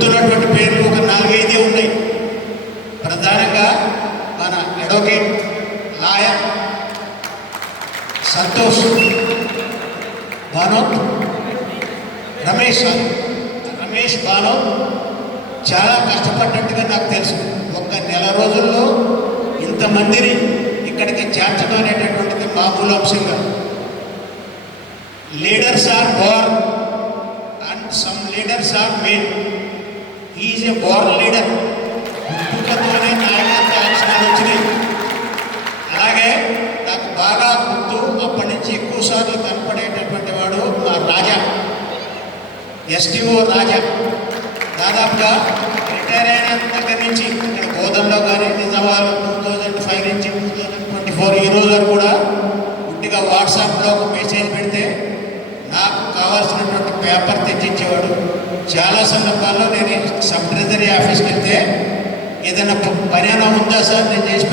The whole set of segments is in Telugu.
గుర్తున్నటువంటి పేర్లు ఒక 4-5 ఉన్నాయి. ప్రధానంగా మన అడ్వకేట్ లాయర్ సంతోష్ బానోత్, రమేష్ బానోత్ చాలా కష్టపడ్డట్టుగా నాకు తెలుసు. ఒక్క నెల రోజుల్లో ఇంతమందిని ఇక్కడికి చేర్చడం అనేటటువంటిది మామూలు అంశంగా. Leaders are born and some leaders are made. Is a born leader. పుట్టుకతోనే నాయకత్వ లక్షణాలు వచ్చినాయి. అలాగే నాకు బాగా గుర్తు, అప్పటి నుంచి ఎక్కువ సార్లు కనపడేటటువంటి వాడు మా రాజా, ఎస్టీఓ రాజా. దాదాపుగా రిటైర్ అయిన దగ్గర నుంచి ఇక్కడ బోధనలో కానీ నిజామాబాద్ 2005 నుంచి 2024 ఈ రోజు వరకు కూడా గుడ్డిగా వాట్సాప్లో ఒక మెసేజ్ పెడితే నాకు కావాల్సినటువంటి పేపర్ తెచ్చిచ్చేవాడు. చాలా సందర్భాల్లో నేను సబ్ ట్రెజరీ ఆఫీస్కి వెళ్తే ఏదైనా పని అయినా ఉందా సార్, నేను చేసి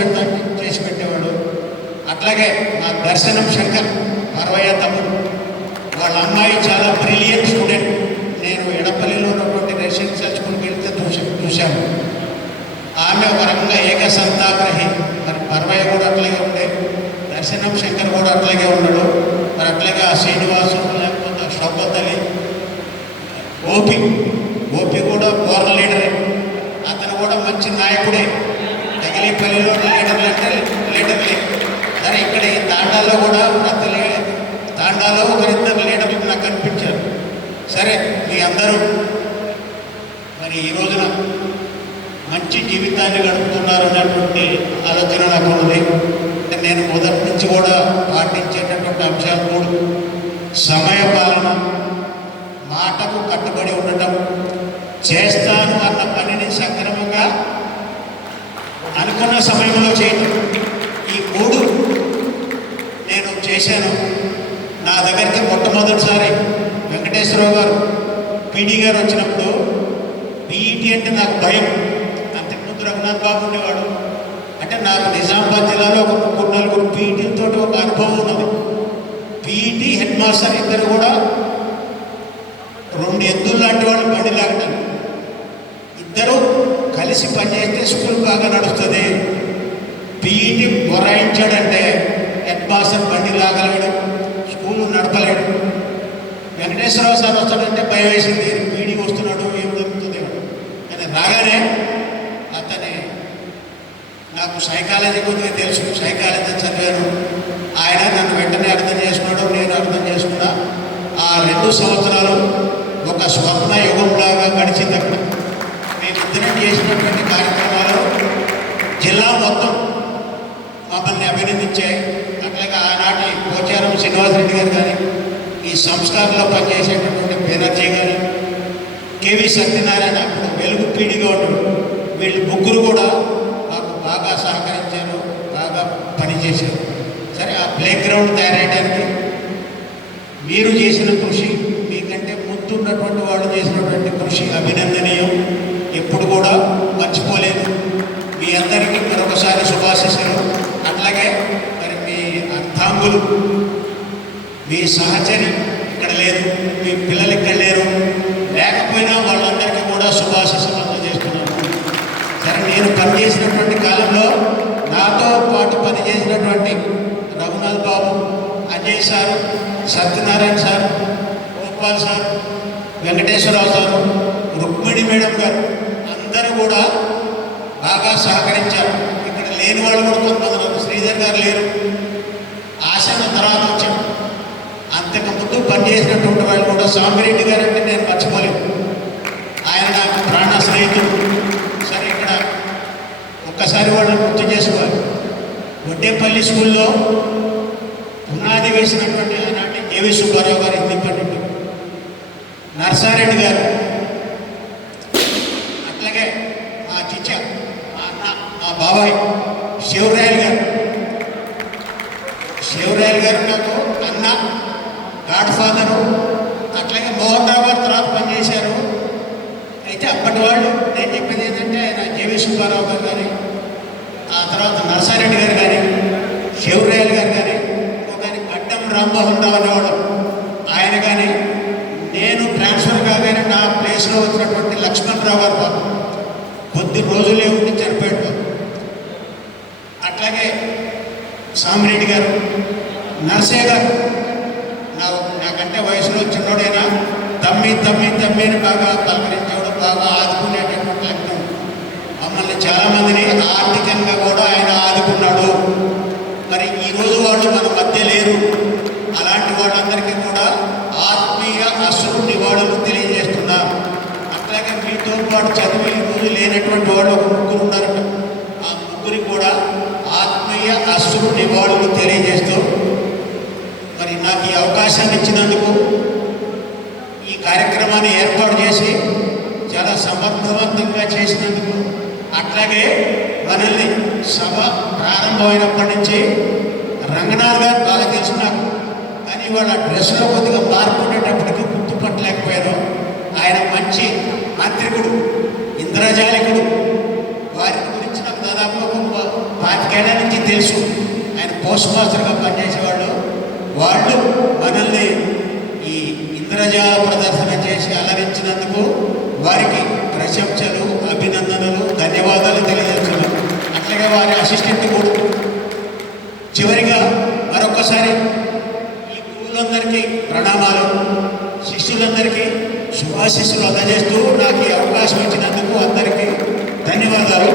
పెట్టేవాడు. అట్లాగే మా దర్శనం శంకర్ పర్వయ్య తమ్ముడు, వాళ్ళ అమ్మాయి చాలా బ్రిలియంట్ స్టూడెంట్. నేను ఎడపల్లిలో ఉన్నటువంటి రెసిడెన్షియల్ స్కూల్కి వెళ్తే చూశాను. ఆమె ఒక రకంగా ఏకసంతాగ్రహి. మరి పర్వయ్య కూడా అట్లాగే ఉండే, దర్శనం శంకర్ కూడా అట్లాగే ఉన్నాడు. మరి అట్లాగే ఆ శ్రీనివాసు, లేకపోతే శోభతలి, గోపి కూడా బోర్న లీడరే. అతను కూడా మంచి నాయకుడే. తగిలిపల్లిలో లీడర్లే. సరే, ఇక్కడ ఈ తాండాలో కూడా ప్రతి తాండాలో ఒకరిద్దరు లీడర్లు నాకు కనిపించారు. సరే, మీ అందరూ మరి ఈ రోజున మంచి జీవితాన్ని గడుపుతున్నారు అన్నటువంటి ఆలోచన నాకు ఉన్నది. అంటే నేను మొదటి నుంచి కూడా పాటించేటటువంటి అంశాలు 3: సమయపాలన, మాటకు కట్టుబడి ఉండటం, చేస్తాను అన్న పనిని సక్రమంగా అనుకున్న సమయంలో చేయటం. ఈ 3 నేను చేశాను. నా దగ్గరికి మొట్టమొదటిసారి వెంకటేశ్వరరావు గారు పీడీ గారు వచ్చినప్పుడు పీఈటీ అంటే నాకు భయం. అంతకుముందు రఘునాథ్ బాబు ఉండేవాడు. అంటే నాకు నిజామాబాద్ జిల్లాలో ఒక 3-4 పీఈటీలతో ఒక అనుభవం ఉన్నది. పీఈటీ హెడ్ మాస్టర్ ఇద్దరు కూడా 2 ఎద్దులు లాంటి వాళ్ళు బండి లాగటం. ఇద్దరు కలిసి పనిచేస్తే స్కూల్ బాగా నడుస్తుంది. పీఈటీ బొరాయించాడంటే హెడ్ మాస్టర్ బండి లాగలేడు, స్కూల్ నడపలేడు. వెంకటేశ్వరరావు సార్ వస్తాడంటే భయం వేసింది, పీడీ వస్తున్నాడు, ఏం జరుగుతుంది అని. రాగానే అతని నాకు సైకాలజీ కొద్దిగా తెలుసు, సైకాలజీ చదివాను. ఆయన నన్ను వెంటనే అర్థం చేసుకున్నాడు, నేను అర్థం చేసుకున్నా. ఆ 2 సంవత్సరాలు ఒక స్వర్ణ యుగంలాగా గడిచింది. అక్కడ మేమిద్దరం చేసినటువంటి కార్యక్రమాలు జిల్లా మొత్తం మమ్మల్ని అభినందించాయి. అట్లాగే ఆనాటి పోచారం శ్రీనివాసరెడ్డి గారు కానీ, ఈ సంస్కారంలో పనిచేసేటటువంటి బెనర్జీ కానీ, కేవీ సత్యనారాయణ అప్పుడు వెలుగు పీడిగా ఉన్నాడు. వీళ్ళు 3 కూడా మాకు బాగా సహకరించారు, బాగా పనిచేశారు. సరే, ఆ ప్లే గ్రౌండ్ తయారయ్యడానికి మీరు చేసిన కృషి, మీకంటే ముందున్నటువంటి వాళ్ళు చేసినటువంటి కృషి అభినందనీయం. ఎప్పుడు కూడా మర్చిపోలేదు. మీ అందరికీ మరొకసారి శుభాశీస్సులు. అట్లాగే మరి మీ అర్థాంగులు, మీ సహచరి ఇక్కడ లేదు, మీ పిల్లలు ఇక్కడ లేరు, లేకపోయినా వాళ్ళందరికీ కూడా శుభాశీస్సులు అందజేస్తున్నాను. సరే, నేను పనిచేసినటువంటి కాలంలో నాతో పాటు పనిచేసినటువంటి Raghunath Babu, Ajay sir, Satyanarayana sir, Gopal sir, Venkateswararao sir, Rukmini madam గారు అందరూ కూడా బాగా సహకరించారు. ఇక్కడ లేని వాళ్ళు కూడా కొంతమంది, శ్రీధర్ గారు లేరు, ఆశన తర్వాత వచ్చారు. అంతకుముందు పనిచేసినటువంటి వాళ్ళు కూడా, సామిరెడ్డి గారు అంటే నేను మర్చిపోలేను, ఆయన నాకు ప్రాణ స్నేహితుడు. సరే, ఇక్కడ ఒక్కసారి వాళ్ళని గుర్తు చేసుకోవాలి. వడ్డేపల్లి స్కూల్లో పునాది వేసినటువంటి ఆనాటి ఏవి సుబ్బారావు గారు, ఇండిపెండెంట్, నర్సారెడ్డి గారు, అట్లాగే మా చిచ్చ, మా అన్న, మా బాబాయ్ శివరాయలు గారు నాకు అన్న, గాడ్ ఫాదరు. అట్లాగే మోహన్ రావు గారు తర్వాత పనిచేశారు. అయితే అప్పటి వాళ్ళు, నేను చెప్పేది ఏంటంటే, ఆయన జేవి సుబ్బారావు గారు కానీ, ఆ తర్వాత నర్సారెడ్డి గారు కానీ, శివరాయలు గారు కానీ, ఇంకొకరి గడ్డం రామ్మోహన్ రావు అనేవాడు, ఆయన కానీ, నేను ట్రాన్స్ఫర్ కాగానే నా ప్లేస్లో వచ్చినటువంటి లక్ష్మణరావు గారు బాబు కొద్ది రోజులే ఉండి చనిపోయాడు బాబు. అట్లాగే సామిరెడ్డి గారు, నర్సయ్య గారు నాకంటే వయసులో చిన్నోడైనా తమ్మి తమ్మి తమ్మి అని బాగా పలకరించేవాడు, బాగా ఆదుకునేటటువంటి లక్షణం. మమ్మల్ని చాలామందిని ఆర్థికంగా కూడా ఆయన ఆదుకున్నాడు. మరి ఈరోజు వాళ్ళు మన మధ్య లేరు. అలాంటి వాళ్ళందరికీ కూడా ఆత్మీయ అశ్రు నివాళులు తెలియజేస్తున్నారు. అట్లాగే మీతో పాటు చదివి ఈరోజు లేనటువంటి వాళ్ళు ఒక ముగ్గురు ఉన్నారట. ఆ ముగ్గురికి కూడా ఆత్మీయ అశ్రు నివాళులు తెలియజేస్తూ మరి నాకు ఈ అవకాశాన్ని ఇచ్చినందుకు, ఈ కార్యక్రమాన్ని ఏర్పాటు చేసి చాలా సమర్థవంతంగా చేసినందుకు, అట్లాగే మనల్ని సభ ప్రారంభమైనప్పటి నుంచి రంగనాథ్ గారు బాగా తెలుసు నాకు, కానీ వాళ్ళ డ్రెస్లో కొద్దిగా మార్పు ఉండేటప్పటికి గుర్తుపట్టలేకపోయాను. ఆయన మంచి మాంత్రికుడు, ఇంద్రజాలికుడు. వారి గురించి నాకు దాదాపు ఒక 25 ఏళ్ల నుంచి తెలుసు. ఆయన పోస్ట్ మాస్టర్గా పనిచేసేవాళ్ళు. వాళ్ళు మనల్ని ఈ ఇంద్రజాల ప్రదర్శన చేసి అలరించినందుకు వారికి ప్రశంసలు, అభినందనలు, ధన్యవాదాలు తెలియజేస్తున్నాను. అట్లాగే వారి అసిస్టెంట్ కూడా. చివరిగా మరొకసారి ఈ గురువులందరికీ ప్రణామాలు, శిష్యులందరికీ శుభాశిస్సులు అందజేస్తూ నాకు ఈ అవకాశం ఇచ్చినందుకు అందరికీ ధన్యవాదాలు.